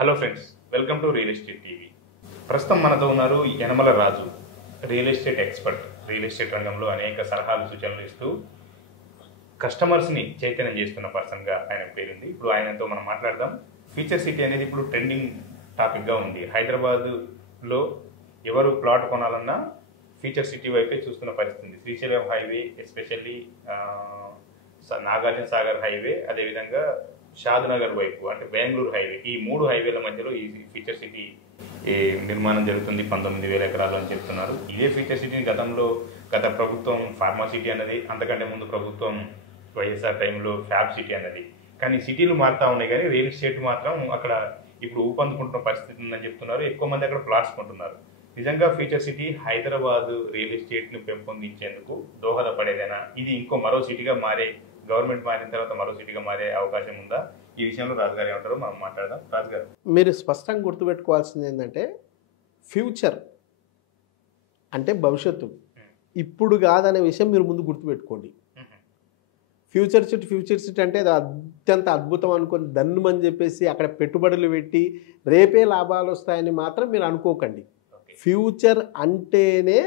Hello friends, welcome to real estate TV. ప్రస్తుతం మనతో ఉన్నారు Yanamala Raju, real estate expert. Real estate రంగంలో అనేక సలహాలు సూచనలు ఇస్తూ కస్టమర్స్ని చైతన్యం చేస్తున్న పర్సన్గా ఆయన పేరుంది. ఇప్పుడు ఆయనతో మనం మాట్లాడదాం. ఫ్యూచర్ సిటీ అనేది ఇప్పుడు ట్రెండింగ్ టాపిక్గా ఉంది. హైదరాబాద్లో ఎవరు ప్లాట్ కొనాలన్నా ఫ్యూచర్ సిటీ వైపే చూస్తున్న పరిస్థితి ఉంది. Srisailam highway, especially Nagarjuna Sagar highway, అదేవిధంగా షాద్నగర్ వైపు అంటే బెంగళూరు హైవే, ఈ 3 హైవేల మధ్యలో ఈ ఫ్యూచర్ సిటీ నిర్మాణం జరుగుతుంది. 19,000 ఎకరాలు అని చెప్తున్నారు. ఇదే ఫ్యూచర్ సిటీని గత ప్రభుత్వం ఫార్మా సిటీ అన్నది, అంతకంటే ముందు ప్రభుత్వం వైఎస్ఆర్ టైంలో ఫ్యాబ్ సిటీ అన్నది. కానీ సిటీలు మారుతూ ఉన్నాయి, కానీ రియల్ ఎస్టేట్ మాత్రం అక్కడ ఇప్పుడు ఊపందుకుంటున్న పరిస్థితి ఉందని చెప్తున్నారు. ఎక్కువ మంది అక్కడ ప్లాట్స్ కొంటున్నారు. నిజంగా ఫ్యూచర్ సిటీ హైదరాబాద్ రియల్ ఎస్టేట్ను పెంపొందించేందుకు దోహదపడేదేనా? ఇది మరో సిటీగా మారే, గవర్నమెంట్ మారిన తర్వాత మరో సిటీగా మారే అవకాశం ఉందా? ఈ విషయంలో రాజుగారు ఏమంటారో మనం మాట్లాడదాం. రాజుగారు, మీరు స్పష్టంగా గుర్తుపెట్టుకోవాల్సింది ఏంటంటే, ఫ్యూచర్ అంటే భవిష్యత్తు, ఇప్పుడు కాదనే విషయం మీరు ముందు గుర్తుపెట్టుకోండి. ఫ్యూచర్ సిటీ అంటే అది అత్యంత అద్భుతం అనుకొని దన్నుమని చెప్పేసి అక్కడ పెట్టుబడులు పెట్టి రేపే లాభాలు వస్తాయని మాత్రం మీరు అనుకోకండి. ఫ్యూచర్ అంటేనే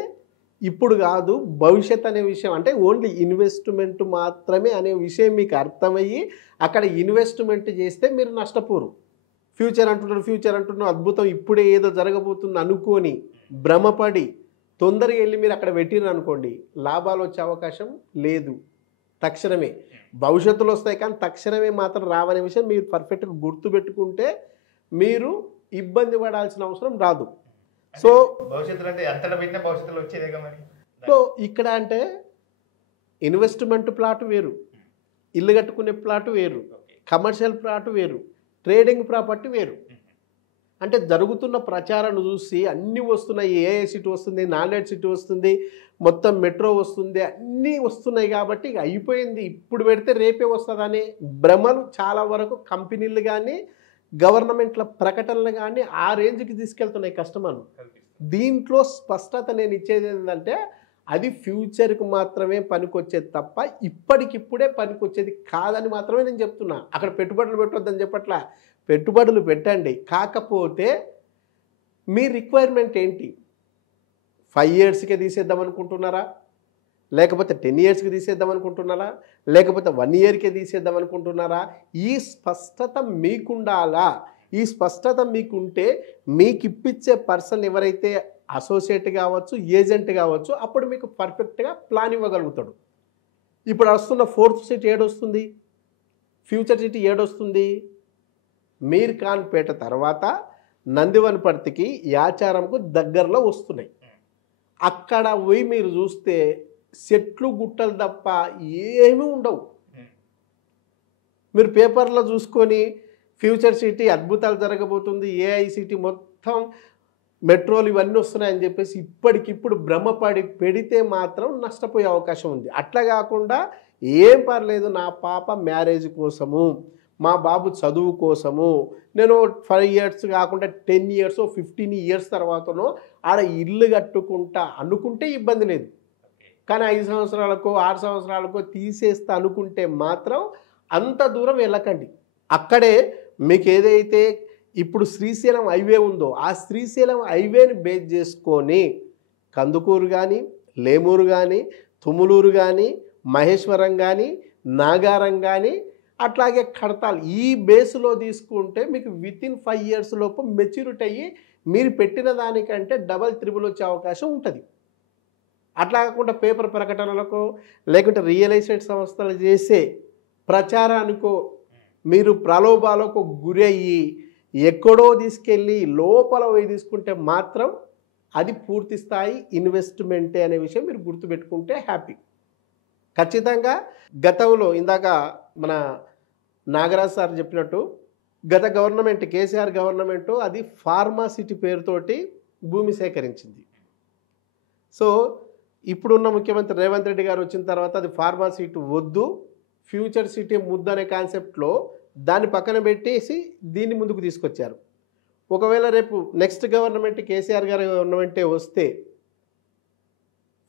ఇప్పుడు కాదు, భవిష్యత్ అనే విషయం, అంటే ఓన్లీ ఇన్వెస్ట్మెంట్ మాత్రమే అనే విషయం మీకు అర్థమయ్యి అక్కడ ఇన్వెస్ట్మెంట్ చేస్తే మీరు నష్టపోరు. ఫ్యూచర్ అంటున్నారు అద్భుతం, ఇప్పుడే ఏదో జరగబోతుంది అనుకొని భ్రమపడి తొందరగా వెళ్ళి మీరు అక్కడ పెట్టిన అనుకోండి, లాభాలు వచ్చే అవకాశం లేదు. తక్షణమే భవిష్యత్తులో వస్తాయి, కానీ తక్షణమే మాత్రం రావనే విషయం మీరు పర్ఫెక్ట్గా గుర్తుపెట్టుకుంటే మీరు ఇబ్బంది పడాల్సిన అవసరం రాదు. సో భవిష్యత్తులో అంటే అంతటా పెట్టిన భవిష్యత్తులో వచ్చేదేగా మరి. సో ఇక్కడ అంటే ఇన్వెస్ట్మెంట్ ప్లాట్ వేరు, ఇల్లు కట్టుకునే ప్లాట్ వేరు, కమర్షియల్ ప్లాట్ వేరు, ట్రేడింగ్ ప్రాపర్టీ వేరు. అంటే జరుగుతున్న ప్రచారాన్ని చూసి అన్నీ వస్తున్నాయి. ఏఐ సిటీ వస్తుంది, నాందేడ్ సిటీ వస్తుంది, మొత్తం మెట్రో వస్తుంది, అన్నీ వస్తున్నాయి. కాబట్టి ఇక అయిపోయింది, ఇప్పుడు పెడితే రేపే వస్తుందని భ్రమలు చాలా వరకు కంపెనీలు కానీ గవర్నమెంట్ల ప్రకటనలు కానీ ఆ రేంజ్కి తీసుకెళ్తున్నాయి కస్టమర్లు. దీంట్లో స్పష్టత నేను ఇచ్చేది ఏంటంటే, అది ఫ్యూచర్కి మాత్రమే పనికొచ్చేది తప్ప ఇప్పటికిప్పుడే పనికొచ్చేది కాదని మాత్రమే నేను చెప్తున్నా. అక్కడ పెట్టుబడులు పెట్టొద్దని చెప్పట్లా, పెట్టుబడులు పెట్టండి. కాకపోతే మీ రిక్వైర్మెంట్ ఏంటి? 5 ఇయర్స్కే తీసేద్దాం అనుకుంటున్నారా, లేకపోతే 10 ఇయర్స్కి తీసేద్దాం అనుకుంటున్నారా, లేకపోతే 1 ఇయర్కే తీసేద్దాం అనుకుంటున్నారా? ఈ స్పష్టత మీకుండాలా. ఈ స్పష్టత మీకుంటే మీకు ఇప్పించే పర్సన్ ఎవరైతే అసోసియేట్ కావచ్చు, ఏజెంట్ కావచ్చు, అప్పుడు మీకు పర్ఫెక్ట్గా ప్లాన్ ఇవ్వగలుగుతాడు. ఇప్పుడు వస్తున్న 4th సిటీ ఏడొస్తుంది, ఫ్యూచర్ సిటీ ఏడొస్తుంది? మీర్ ఖాన్పేట తర్వాత నందివనపర్తికి, యాచారంకు దగ్గరలో వస్తున్నాయి. అక్కడ పోయి మీరు చూస్తే చెట్లు గుట్టలు తప్ప ఏమీ ఉండవు. మీరు పేపర్లో చూసుకొని ఫ్యూచర్ సిటీ అద్భుతాలు జరగబోతుంది, ఏఐ సిటీ మొత్తం మెట్రోలు ఇవన్నీ వస్తున్నాయని చెప్పేసి ఇప్పటికిప్పుడు భ్రమపడి పెడితే మాత్రం నష్టపోయే అవకాశం ఉంది. అట్లా కాకుండా ఏం పర్లేదు, నా పాప మ్యారేజ్ కోసము, మా బాబు చదువు కోసము నేను 5 ఇయర్స్ కాకుండా 10 ఇయర్స్ 15 ఇయర్స్ తర్వాతనో ఆడ ఇల్లు కట్టుకుంటా అనుకుంటే ఇబ్బంది లేదు. కానీ 5 సంవత్సరాలకో 6 సంవత్సరాలకో తీసేస్తా అనుకుంటే మాత్రం అంత దూరం వెళ్ళకండి. అక్కడే మీకు ఏదైతే ఇప్పుడు శ్రీశైలం హైవే ఉందో, ఆ శ్రీశైలం హైవేని బేస్ చేసుకొని కందుకూరు కానీ, లేమూరు కానీ, తుములూరు కానీ, మహేశ్వరం కానీ, నాగారం కానీ, అట్లాగే కడతాల్, ఈ బేస్లో తీసుకుంటే మీకు వితిన్ 5 ఇయర్స్ లోపు మెచ్యూరిటీ అయ్యి మీరు పెట్టిన దానికంటే డబల్ త్రిబుల్ వచ్చే అవకాశం ఉంటుంది. అట్లా కాకుండా పేపర్ ప్రకటనలకు లేకుంటే రియల్ ఎస్టేట్ సంస్థలు చేసే ప్రచారానికో మీరు ప్రలోభాలకు గురి అయ్యి ఎక్కడో తీసుకెళ్ళి లోపల పోయి తీసుకుంటే మాత్రం అది పూర్తి స్థాయి ఇన్వెస్ట్మెంటే అనే విషయం మీరు గుర్తుపెట్టుకుంటే హ్యాపీ. ఖచ్చితంగా గతంలో ఇందాక మన నాగరాజ్ సార్ చెప్పినట్టు గత గవర్నమెంట్, కేసీఆర్ గవర్నమెంటు, అది ఫార్మా సిటీ పేరుతోటి భూమి సేకరించింది. సో ఇప్పుడున్న ముఖ్యమంత్రి రేవంత్ రెడ్డి గారు వచ్చిన తర్వాత అది ఫార్మా సిటీ వద్దు, ఫ్యూచర్ సిటీ ముద్దు అనే కాన్సెప్ట్లో దాన్ని పక్కన పెట్టేసి దీన్ని ముందుకు తీసుకొచ్చారు. ఒకవేళ రేపు నెక్స్ట్ గవర్నమెంట్, కేసీఆర్ గారి గవర్నమెంటే వస్తే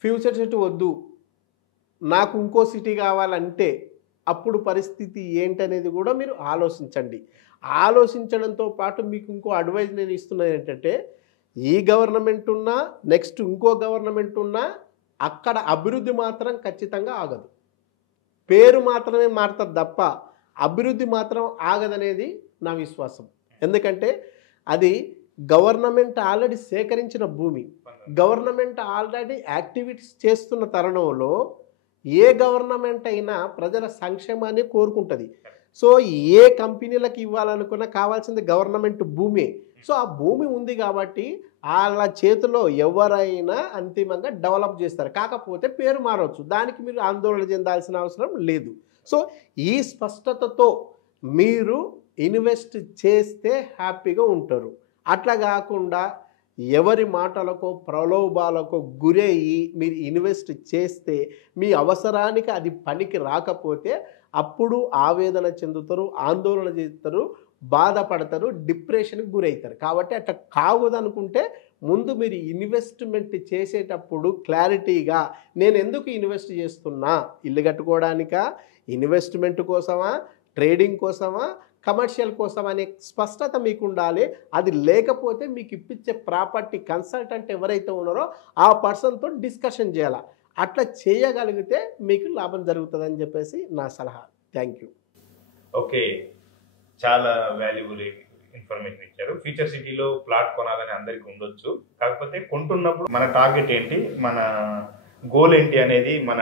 ఫ్యూచర్ సిటీ వద్దు, నాకు ఇంకో సిటీ కావాలంటే అప్పుడు పరిస్థితి ఏంటనేది కూడా మీరు ఆలోచించండి. ఆలోచించడంతో పాటు మీకు ఇంకో అడ్వైజ్ నేను ఇస్తున్నది ఏంటంటే, ఈ గవర్నమెంట్ ఉన్నా నెక్స్ట్ ఇంకో గవర్నమెంట్ ఉన్నా అక్కడ అభివృద్ధి మాత్రం ఖచ్చితంగా ఆగదు. పేరు మాత్రమే మారుతుంది తప్ప అభివృద్ధి మాత్రం ఆగదనేది నా విశ్వాసం. ఎందుకంటే అది గవర్నమెంట్ ఆల్రెడీ సేకరించిన భూమి, గవర్నమెంట్ ఆల్రెడీ యాక్టివిటీస్ చేస్తున్న తరుణంలో ఏ గవర్నమెంట్ అయినా ప్రజల సంక్షేమాన్ని కోరుకుంటుంది. సో ఏ కంపెనీలకు ఇవ్వాలనుకున్నా కావాల్సింది గవర్నమెంట్ భూమి. సో ఆ భూమి ఉంది కాబట్టి వాళ్ళ చేతిలో ఎవరైనా అంతిమంగా డెవలప్ చేస్తారు. కాకపోతే పేరు మారవచ్చు, దానికి మీరు ఆందోళన చెందాల్సిన అవసరం లేదు. సో ఈ స్పష్టతతో మీరు ఇన్వెస్ట్ చేస్తే హ్యాపీగా ఉంటారు. అట్లా కాకుండా ఎవరి మాటలకో ప్రలోభాలకో గురయ్యి మీరు ఇన్వెస్ట్ చేస్తే మీ అవసరానికి అది పనికి రాకపోతే అప్పుడు ఆవేదన చెందుతారు, ఆందోళన చేస్తారు, బాధపడతారు, డిప్రెషన్కి గురవుతారు. కాబట్టి అట్లా కావదనుకుంటే ముందు మీరు ఇన్వెస్ట్మెంట్ చేసేటప్పుడు క్లారిటీగా నేను ఎందుకు ఇన్వెస్ట్ చేస్తున్నా, ఇల్లు కట్టుకోవడానికా, ఇన్వెస్ట్మెంట్ కోసమా, ట్రేడింగ్ కోసమా, కమర్షియల్ కోసం అనే స్పష్టత మీకు ఉండాలి. అది లేకపోతే మీకు ఇప్పించే ప్రాపర్టీ కన్సల్టెంట్ ఎవరైతే ఉన్నారో ఆ పర్సన్తో డిస్కషన్ చేయాలి. అట్లా చేయగలిగితే మీకు లాభం జరుగుతుందని చెప్పేసి నా సలహా. Thank you. ఓకే, చాలా వాల్యుబుల్ ఇన్ఫర్మేషన్ ఇచ్చారు. ఫ్యూచర్ సిటీలో ప్లాట్ కొనాలని అందరికీ ఉండొచ్చు, కాకపోతే కొంటున్నప్పుడు మన టార్గెట్ ఏంటి, మన గోల్ ఏంటి అనేది, మన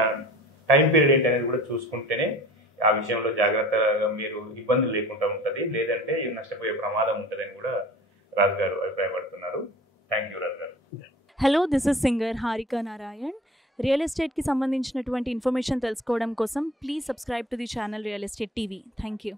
టైం పీరియడ్ ఏంటి అనేది కూడా చూసుకుంటేనే ఆ విషయంలో జాగ్రత్తగా మీరు ఇబ్బందులు లేకుండా ఉంటుంది, లేదంటే నష్టపోయే ప్రమాదం ఉంటుందని కూడా రాజు గారు అభిప్రాయపడుతున్నారు. థ్యాంక్ యూ రాజు గారు. Hello, this is singer Harika Narayan. Real ఎస్టేట్కి సంబంధించినటువంటి ఇన్ఫర్మేషన్ తెలుసుకోవడం కోసం please subscribe to the channel real estate TV. Thank you.